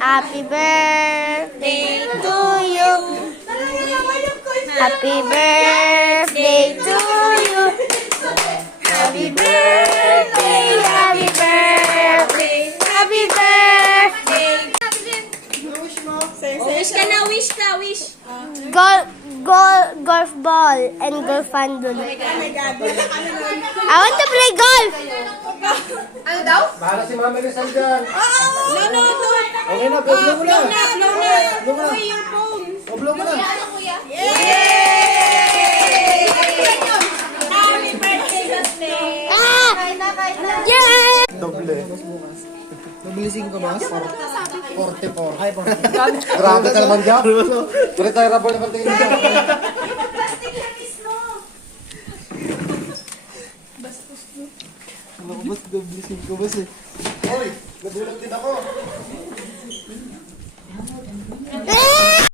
Happy birthday to you. Happy birthday to you. Happy birthday, happy birthday, happy birthday. Wish ka na, wish ka, wish. Golf ball and golf handle. I want to play golf. Ano daw? Bahala si Mama Rizal dyan. No. Okay na, blow mo na. Blow na. Uy, yung phone. O, blow mo na. Happy birthday, Justin. Ah! Yeah! Doble. Nabilising ka ba? 44. Ay, 40. Grabe ka naman dyan. Retirable naman tingin dyan. Ako ba't nabilising ka ba? Hoy, nagulat din ako.